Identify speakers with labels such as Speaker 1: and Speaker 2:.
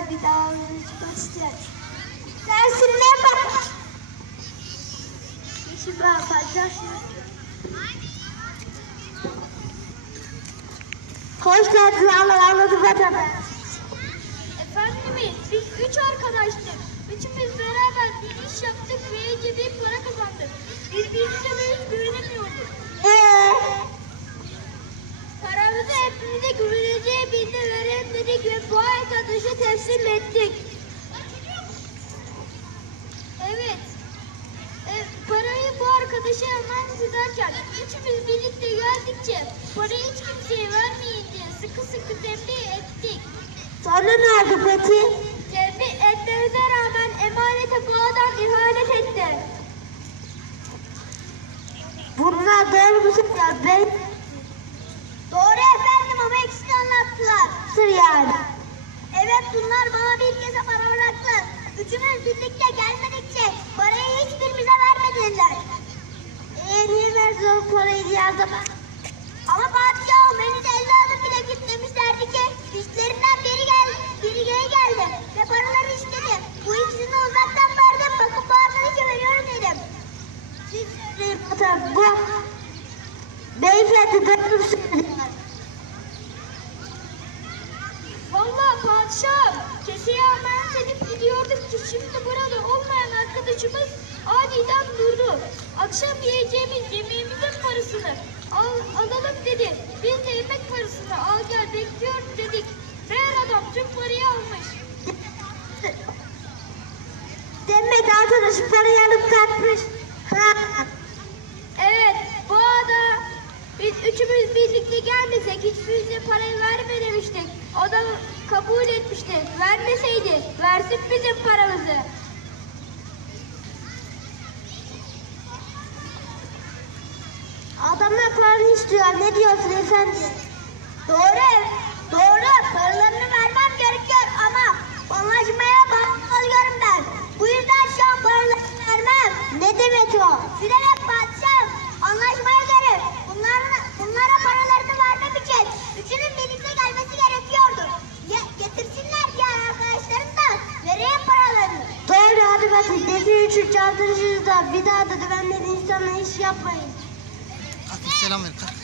Speaker 1: bir daha oyuna çıkmak ister. Dersinle bak. Şimdi bakacağız. Hoş geldin, anladım zaten.
Speaker 2: Efendimiz, biz 3 arkadaştık. Üçümüz beraber bir iş yaptık ve iyice bir para kazandık. Birbirimize de hiç güvenemiyorduk. Paramızı hepimize güveneceği birine verelim dedik ve bu arkadaşa teslim ettik. Evet. Parayı bu arkadaşa emanet ederken üçümüz birlikte geldikçe parayı hiç kimseye vermeyin diye sıkı tembih ettik.
Speaker 1: Sonra ne oldu peki?
Speaker 2: Tembih etmemize rağmen emanete bu adam ihanet etti.
Speaker 1: Bunlar doğru mu söylüyor bey?
Speaker 2: Doğru efendim ama eksik anlattılar.
Speaker 1: Nasıl yani?
Speaker 2: Evet, bunlar bana bir kese para bıraktılar. Üçümüz birlikte gelmedikçe parayı hiçbirimize vermediler.
Speaker 1: Niye verdin o parayı diye zaman?
Speaker 2: Ama padişahım henüz 50 adım bile gitmemişlerdi ki işlerinden biri geri geldi ve paraları istedi. Bu ikisini uzaktan verdim, bakın bu arkadaşa veriyorum dedim.
Speaker 1: Bu beyefendi doğru mu söylüyor?
Speaker 2: Vallahi padişahım, keseye emanet edip gidiyorduk ki şimdi burada olmayan arkadaşımız aniden durdu. Akşam yiyeceğimiz yemeğimizin parasını alalım dedi. Biz de yemek parasını al gel bekliyorum dedik. Meğer adam tüm parayı almış.
Speaker 1: Demek arkadaşım parayı alıp kaçmış.
Speaker 2: Evet, bu ada biz üçümüz birlikte gelmesek hiçbirimize parayı verme demiştik. O da kabul etmişti. Vermeseydi versin bizim paramızı.
Speaker 1: Adamlar paranı istiyor. Ne diyorsun efendi?
Speaker 2: Doğru. Paralarını vermem gerekiyor ama anlaşmaya bağlıyorum ben. Bu yüzden şu an paralarını vermem.
Speaker 1: Ne demek o?
Speaker 2: Silerek padişahım, anlaşmaya göre bunlara paralarını vermem için üçünün birlikte gelmesi gerekiyordu. Getirsinler diğer arkadaşlarım da vereyim paralarını.
Speaker 1: Doğru hadi bakın. Dedi üçüncü arkadaşınız da bir daha da güvenmediği insanla iş yapmayın.
Speaker 3: Kalk selam ver kalk.